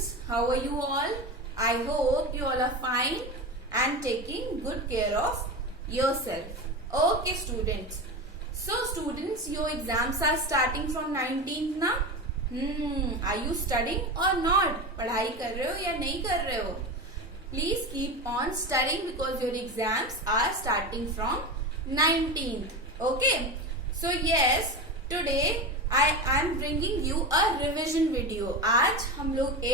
students, how are you all? I hope you all are fine and taking good care of yourself. Okay students. So students, your exams are starting from 19th ना? Are you studying or not? पढ़ाई कर रहे हो या नहीं कर रहे हो? Please keep on studying because your exams are starting from 19th. Okay. So yes, today I am bringing you a revision video. आज हम लोग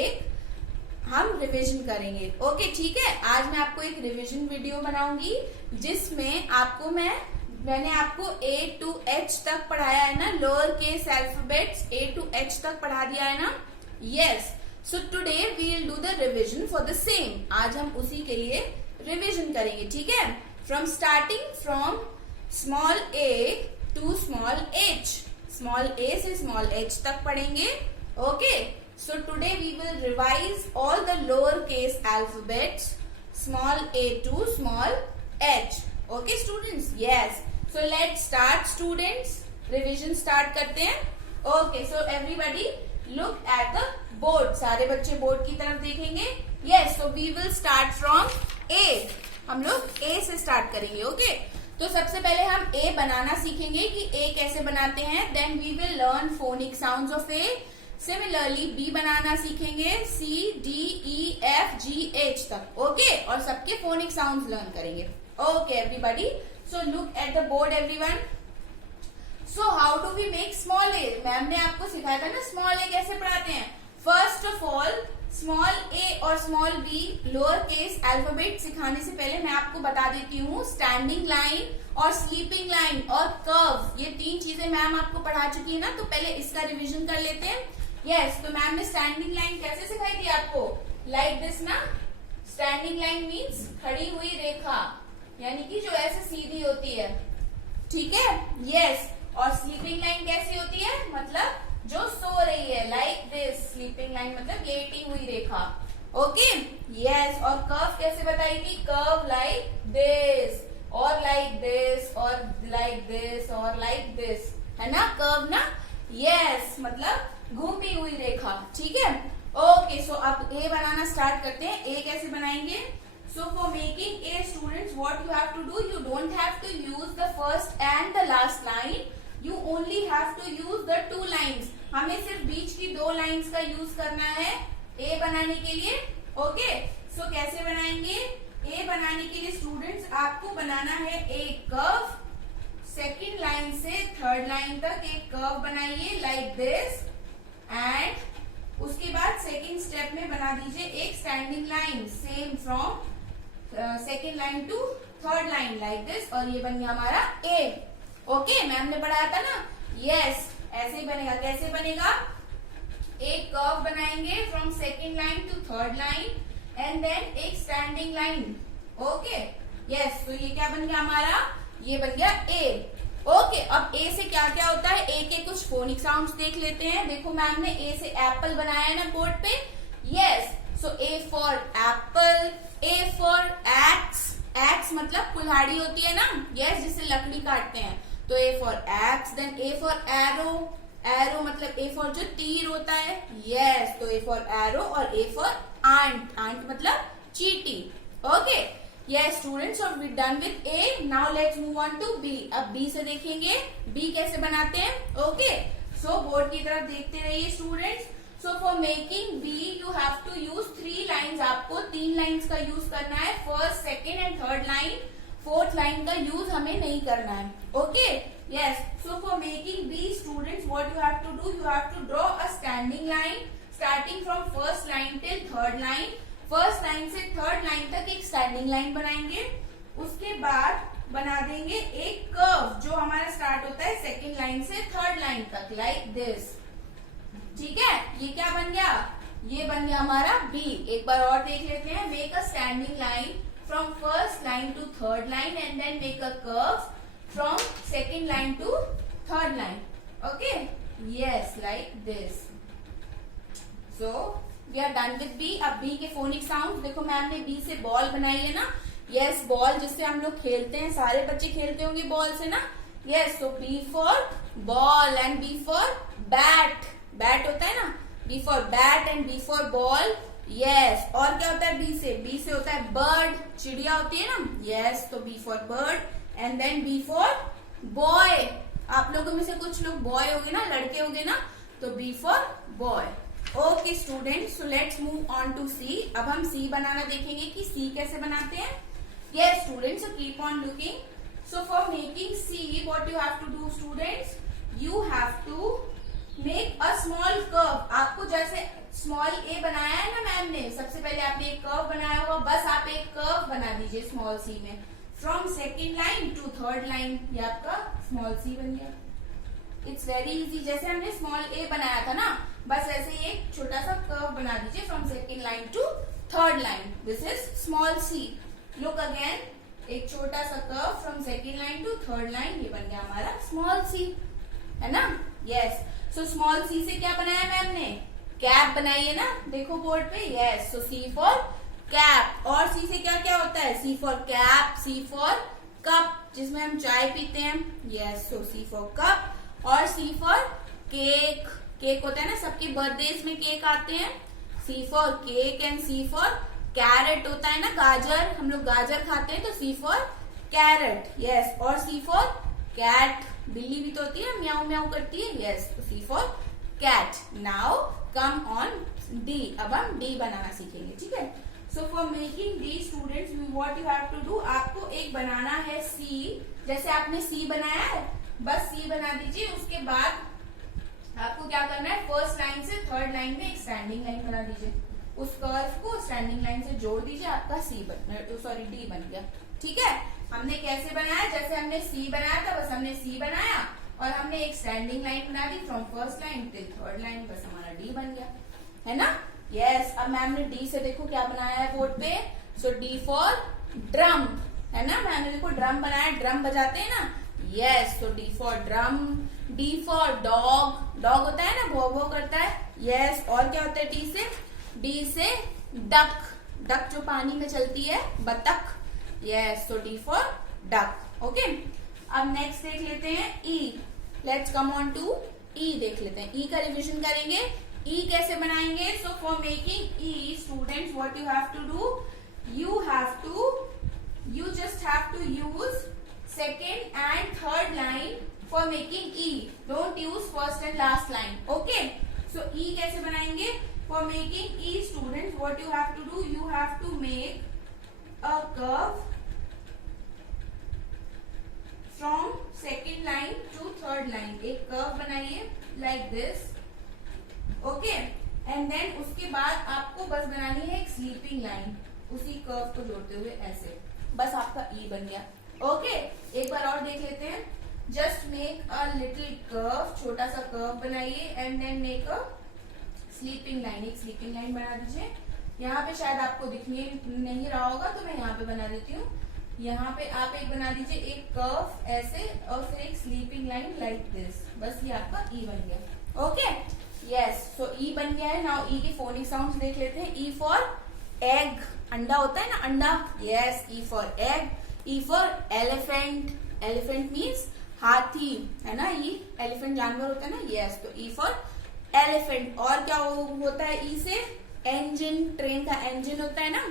हम रिवीजन करेंगे. ओके ठीक है. आज मैं आपको एक रिवीजन वीडियो बनाऊंगी जिसमें मैंने आपको A to H तक पढ़ाया है ना, lower case alphabets A to H तक पढ़ा दिया है ना. Yes. So today we will do the revision for the same. आज हम उसी के लिए रिवीजन करेंगे. ठीक है. Starting from small a to small h. Small a से स्मॉल h तक पढ़ेंगे. Okay. So today we will revise all the lower case alphabets small a to small h. Okay students. Yes. So let's start students. Revision start करते हैं. Okay. So everybody look at the board. सारे बच्चे board की तरफ देखेंगे. Yes. So we will start from A. हम लोग A से स्टार्ट करेंगे. ओके. तो सबसे पहले हम A बनाना सीखेंगे कि A कैसे बनाते हैं. Then we will learn phonic sounds of A. Similarly B बनाना सीखेंगे C, D, E, F, G, H तक. ओके. और सबके फोनिक साउंड्स लर्न करेंगे. Okay everybody. So look at the board everyone. So how do we make small a. Ma'am ने आपको सिखाया था ना स्मॉल a कैसे पढ़ाते हैं. First of all small a और small b lower case alphabet सिखाने से पहले मैं आपको बता देती हूँ स्टैंडिंग लाइन और स्लीपिंग लाइन और कर्व, ये तीन चीजें मैम आपको पढ़ा चुकी है ना. तो पहले इसका रिवीजन कर लेते हैं. यस. तो मैम ने स्टैंडिंग लाइन कैसे सिखाई थी आपको. लाइक दिस ना. स्टैंडिंग लाइन मीन्स खड़ी हुई रेखा, यानी कि जो ऐसे सीधी होती है. ठीक है. यस. और स्लीपिंग लाइन कैसी होती है, मतलब जो सो रही है. Like this. स्लीपिंग लाइन मतलब लेटी हुई रेखा. ओके. यस. और कर्व कैसे बताई थी. कर्व लाइक दिस और लाइक दिस और लाइक दिस और लाइक दिस, है ना कर्व ना. यस. मतलब घूमी हुई रेखा. ठीक है. ओके. सो अब ए बनाना स्टार्ट करते हैं. ए कैसे बनाएंगे. So for making A students, what you have to do, you don't have to use the first and the last line. You only have to use the two lines. हमें सिर्फ बीच की दो lines का use करना है A बनाने के लिए. ओके. सो कैसे बनाएंगे. A बनाने के लिए स्टूडेंट्स आपको बनाना है एक कर्व. सेकेंड लाइन से थर्ड लाइन तक एक कर्व बनाइए लाइक दिस. एंड उसके बाद सेकेंड स्टेप में बना दीजिए एक standing line same from second line to third line like this. और ये बन गया हमारा A. ओके. मैम ने पढ़ाया था ना. यस. ऐसे ही बनेगा. कैसे बनेगा. एक कर्व बनाएंगे from second line to third line and then एक स्टैंडिंग लाइन. ओके. यस. तो ये क्या बन गया हमारा. ये बन गया A. ओके. अब A से क्या क्या होता है. A के कुछ फोनिक साउंड्स देख लेते हैं. देखो मैम ने A से एप्पल बनाया है ना बोर्ड पे. Yes. So A for Apple. A for x. X मतलब कुल्हाड़ी होती है ना. यस. जिससे लकड़ी काटते हैं. तो A for axe. Then A for arrow. Arrow मतलब A फॉर जो तीर होता है. यस. तो A फॉर एरो और A फॉर आंट. आंट मतलब चींटी. ओके. Yes students. और we done with A. Now let's move on to B. अब B से देखेंगे B कैसे बनाते हैं. ओके. सो बोर्ड की तरफ देखते रहिए students. So for making B you have to use 3 lines. आपको 3 लाइन्स का यूज करना है. First, second and third line. Fourth line का यूज हमें नहीं करना है. Okay. Yes. So for making B students what you have to do, you have to draw a standing line starting from first line till third line. First line से third line तक एक standing line बनाएंगे. उसके बाद बना देंगे एक curve जो हमारा स्टार्ट होता है सेकेंड लाइन से थर्ड लाइन तक लाइक दिस. ठीक है. ये क्या बन गया. ये बन गया हमारा B. एक बार और देख लेते हैं. Make a standing line from first line to third line and then make a curve from second line to third line. Okay. Yes like this. So we are done with B. अब B के phonic sound देखो. Ma'am ने B से ball बनाई है ना. Yes. Ball जिससे हम लोग खेलते हैं. सारे बच्चे खेलते होंगे बॉल से ना. Yes. So B for ball and B for bat. Bat होता है ना. B for bat and B for ball. Yes, और क्या होता है बी से? बी से होता है बर्ड, चिड़िया होती है ना। यस, तो B for bird and then B for boy. आप लोगों में से कुछ लोग बॉय होगे ना, लड़के होगे ना, तो B for boy. Okay students, so let's move on to C. अब हम सी बनाना देखेंगे कि सी कैसे बनाते हैं। Yes students, so keep on looking. So for making C what you have to do students, you have to make a small curve. आपको जैसे small ए बनाया है ना मैम ने, सबसे पहले आपने एक कर्व बनाया होगा, बस आप एक कर्व बना दीजिए स्मॉल सी में, from second line to third line. ये आपका स्मॉल सी बन गया। इट्स वेरी इजी, जैसे हमने स्मॉल ए बनाया था ना, बस ऐसे ही एक छोटा सा कर्व बना दीजिए from second line to third line. This is small C. Look again, एक छोटा सा curve from second line to third line, ये बन गया हमारा स्मॉल सी, है ना। यस, सो स्मॉल सी से क्या बनाया मैम ने? कैप बनाई है ना, देखो बोर्ड पे। Yes, so C for cap. और सी से क्या क्या होता है? C for cap, C for cup, जिसमें हम चाय पीते हैं। Yes, so C for cup. और सी फॉर केक, केक होता है ना, सबके बर्थडेज में केक आते हैं। C for cake and C for carrot होता है ना, गाजर, हम लोग गाजर खाते हैं, तो सी फॉर कैरेट। यस, और सी फॉर कैट, बिल्ली भी तो होती है, म्याऊ म्याऊ करती है। यस, तो C for cat. Now come on D. अब हम डी बनाना सीखेंगे, ठीक है। So for making D students, what you have to do, आपको एक बनाना है सी। जैसे आपने सी बनाया है, बस सी बना दीजिए। उसके बाद आपको क्या करना है, फर्स्ट लाइन से थर्ड लाइन में एक स्टैंडिंग लाइन बना दीजिए, उस कर्व को स्टैंडिंग लाइन से जोड़ दीजिए, आपका सी डी बन गया। ठीक है, हमने कैसे बनाया? जैसे हमने सी बनाया था, बस हमने सी बनाया और हमने एक स्टैंडिंग लाइन बना दी from first line till third line, बस हमारा डी बन गया, है ना। यस, अब मैम ने डी से देखो क्या बनाया है बोर्ड पे। सो डी फॉर ड्रम, है ना, मैम ने देखो ड्रम बनाया, ड्रम बजाते हैं ना। यस, तो D for drum. D for dog, dog होता है ना, भौ भौ करता है। यस, और क्या होता है डी से? डी से डक, डक जो पानी में चलती है, बतख। यस, तो डी फॉर डक। ओके, अब नेक्स्ट देख लेते हैं ई। लेट्स कम ऑन टू ई, देख लेते हैं। ई का रिविजन करेंगे। ई कैसे बनाएंगे? So for making E students, what you have to do, you just have to use second and third line for making E. Don't use first and last line. Okay? So E कैसे बनाएंगे? For making E students, what you have to do? You have to make a curve from second line to third line. एक curve बनाइए like this. Okay? And then उसके बाद आपको बस बनानी है एक स्लीपिंग लाइन, उसी कर्व को जोड़ते हुए ऐसे, बस आपका ई बन गया। ओके, एक बार और देख लेते हैं। Just make a little curve, छोटा सा कर्व बनाइए and then make a sleeping line, एक स्लीपिंग लाइन बना दीजिए। यहाँ पे शायद आपको दिखने नहीं रहा होगा, तो मैं यहाँ पे बना देती हूँ। यहाँ पे आप एक बना दीजिए, एक कर्व ऐसे और फिर एक स्लीपिंग लाइन लाइक दिस, बस ये आपका ई बन गया। ओके, यस, सो ई बन गया है। नाउ ई के फोनिक साउंड्स देख लेते हैं। ई फॉर एग, अंडा होता है ना, अंडा। Yes, E for egg. E for elephant, elephant means हाथी, है ना, ये एलिफेंट जानवर होता है ना। यस, तो ई फॉर एलिफेंट। और क्या होता है ई से? इंजन, ट्रेन का इंजन होता है ना।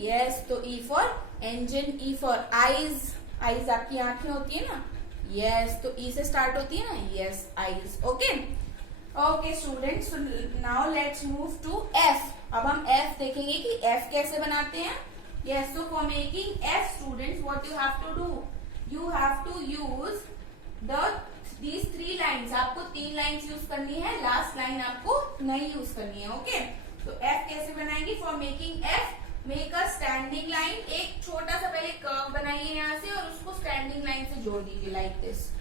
यस, तो E for engine. E for eyes, eyes आपकी आंखें होती है ना। यस, तो ई से स्टार्ट होती है ना। Yes, eyes. Okay okay students, now let's move to F. अब हम एफ देखेंगे कि एफ कैसे बनाते हैं। Yes, so for making F students, what you have to do, you have to use these 3 lines. आपको 3 लाइन्स यूज करनी है, लास्ट लाइन आपको नहीं यूज करनी है। ओके, तो एफ कैसे बनाएंगे? For making F, make a standing line, एक छोटा सा पहले कर्व बनाइए यहाँ से और उसको स्टैंडिंग लाइन से जोड़ दीजिए लाइक दिस।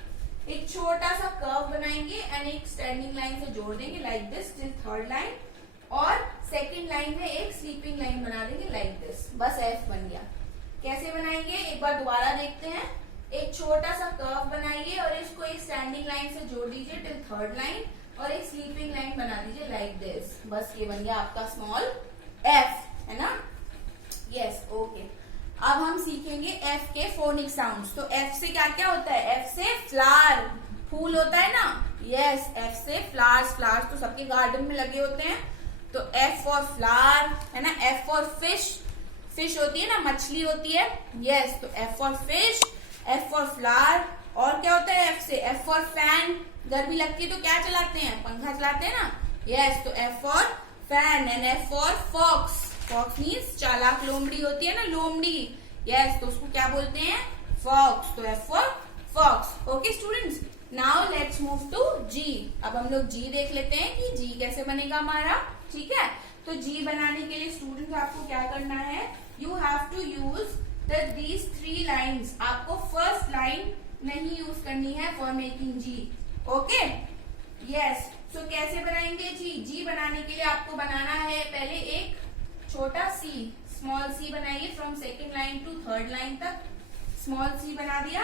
एक छोटा सा कर्व बनाएंगे एंड एक स्टैंडिंग लाइन से जोड़ देंगे like this till third line, और सेकेंड लाइन में एक स्लीपिंग लाइन बना देंगे लाइक दिस, बस एफ बन गया। कैसे बनाएंगे एक बार दोबारा देखते हैं। एक छोटा सा कर्व बनाइए और इसको एक स्टैंडिंग लाइन से जोड़ दीजिए टिल थर्ड लाइन, और एक स्लीपिंग लाइन बना दीजिए लाइक दिस, बस ये बन गया आपका स्मॉल एफ, है ना। यस, ओके, अब हम सीखेंगे एफ के फोनिक साउंड्स। तो एफ से क्या क्या होता है? एफ से फ्लावर, फूल होता है ना। यस, एफ से फ्लावर्स, फ्लावर्स तो सबके गार्डन में लगे होते हैं, तो एफ फॉर फ्लावर है ना, एफ फॉर फिश, फिश होती है ना, मछली होती है, यस, तो F for fish, F for flower, और क्या होता है एफ से, एफ फॉर फैन, गर्मी लगती है तो क्या चलाते हैं, पंखा चलाते हैं ना, यस, तो F for fan, and F for fox, fox means चालाक लोमड़ी होती है ना, लोमड़ी, यस, तो उसको क्या बोलते हैं, फॉक्स, तो F for fox. Okay students, now let's move to G. अब हम लोग जी देख लेते हैं कि जी कैसे बनेगा हमारा, ठीक है। तो जी बनाने के लिए स्टूडेंट्स आपको क्या करना है, you have to use these 3 lines, आपको फर्स्ट लाइन नहीं यूज करनी है for making G, okay, yes. So कैसे बनाएंगे जी, जी बनाने के लिए आपको बनाना है पहले एक छोटा सी, स्मॉल सी बनाइए from second line to third line तक, स्मॉल सी बना दिया,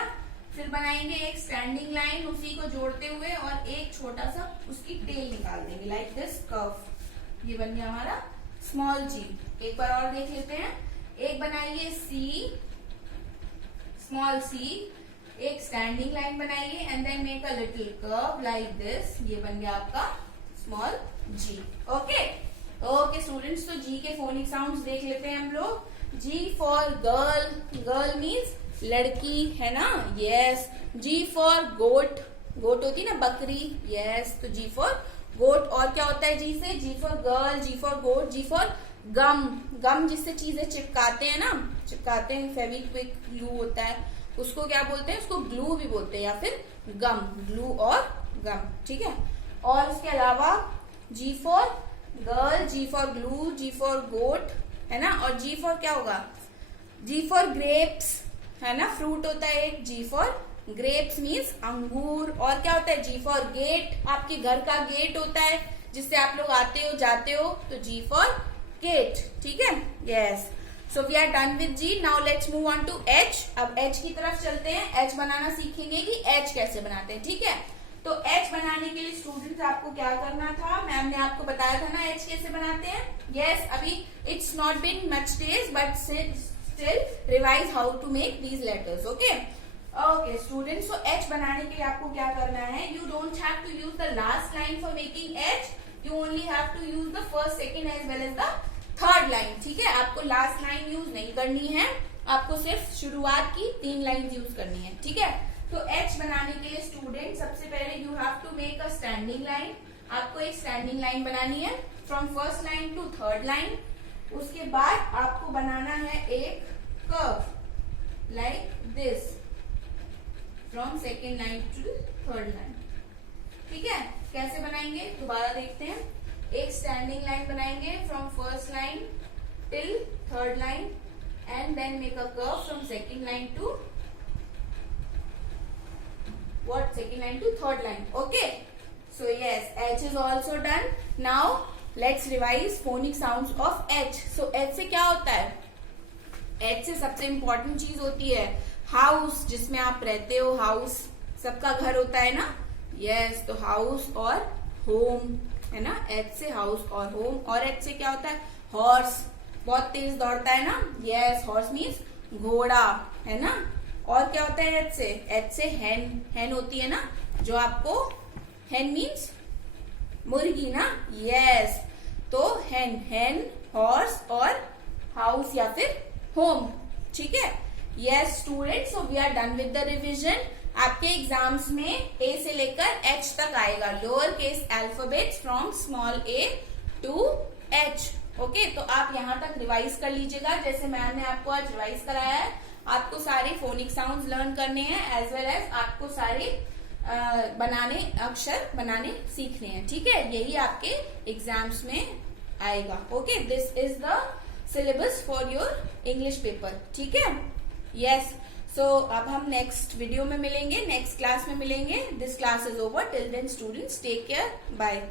फिर बनाएंगे एक स्टैंडिंग लाइन उसी को जोड़ते हुए और एक छोटा सा उसकी टेल निकाल देंगे लाइक दिस कर्व, ये बन गया हमारा स्मॉल जी। एक बार और देख लेते हैं, एक बनाइए सी, स्मॉल सी, एक स्टैंडिंग लाइन बनाइए and then make a little curve like this, ये बन गया आपका small G, okay. Okay students, तो जी के फोनिक साउंड्स देख लेते हैं हम लोग। जी फॉर गर्ल, गर्ल मीन्स लड़की है ना, यस। जी फॉर गोट, गोट होती है ना बकरी, यस, तो जी फॉर गोट। और क्या होता है जी से, G for girl, G for goat, G for gum, gum जिससे चीजें चिपकाते हैं ना, चिपकाते हैं, फेविक्विक ग्लू होता है, उसको क्या बोलते हैं, उसको ग्लू भी बोलते हैं या फिर गम, ग्लू और गम, ठीक है। और उसके अलावा G for girl, G for glue, G for goat है ना, और जी फॉर क्या होगा, जी फॉर ग्रेप्स है ना, फ्रूट होता है एक, जी फॉर ग्रेप्स मीन्स अंगूर। और क्या होता है जी फॉर गेट, आपके घर का गेट होता है जिससे आप लोग आते हो जाते हो, तो जी फॉर गेट, ठीक है, yes. So we are done with G, now let's move on to H. अब एच की तरफ चलते हैं, एच बनाना सीखेंगे कि एच कैसे बनाते हैं, ठीक है। तो एच बनाने के लिए स्टूडेंट्स आपको क्या करना था, मैम ने आपको बताया था ना एच कैसे बनाते हैं, यस। अभी it's not been much days but still revise how to make these letters, okay? Okay students, so H बनाने के लिए आपको क्या करना है, you don't have to use the last line for making H, you only have to use the first, second as well as the third line, ठीक है। आपको लास्ट लाइन यूज नहीं करनी है, आपको सिर्फ शुरुआत की 3 लाइन यूज करनी है, ठीक है। तो H बनाने के लिए स्टूडेंट सबसे पहले you have to make a standing line, आपको एक स्टैंडिंग लाइन बनानी है from first line to third line. उसके बाद आपको बनाना है एक curve like this from second line to third line, ठीक है। कैसे बनाएंगे दोबारा देखते हैं, एक स्टैंडिंग लाइन बनाएंगे from first line till third line and then make a curve from second line to what, second line to third line, okay. So yes, H is also done. Now let's revise phonic sounds of H. So H से क्या होता है, H से सबसे important चीज होती है house, जिसमें आप रहते हो, हाउस सबका घर होता है ना, यस, तो हाउस और होम है ना, H से हाउस और होम। और H से क्या होता है, हॉर्स, बहुत तेज दौड़ता है ना, यस, हॉर्स मीन्स घोड़ा है ना। और क्या होता है H से, H से हैन, हैन होती है ना, जो आपको, हैन मीन्स मुर्गी ना, यस, तो हैन, हैन, हॉर्स और हाउस या फिर होम, ठीक है। Yes students, so we are done with the revision. आपके एग्जाम्स में ए से लेकर एच तक आएगा, lower case alphabets from small A to H, okay. तो आप यहाँ तक रिवाइज कर लीजिएगा, जैसे मैम ने आपको आज रिवाइज कराया है। आपको सारे फोनिक साउंड्स लर्न करने हैं एज वेल एज आपको सारे बनाने, अक्षर बनाने सीखने हैं, ठीक है। यही आपके एग्जाम्स में आएगा, okay. This is the syllabus for your English paper, ठीक है, यस। सो अब हम नेक्स्ट वीडियो में मिलेंगे, नेक्स्ट क्लास में मिलेंगे। This class is over, till then students take care, bye.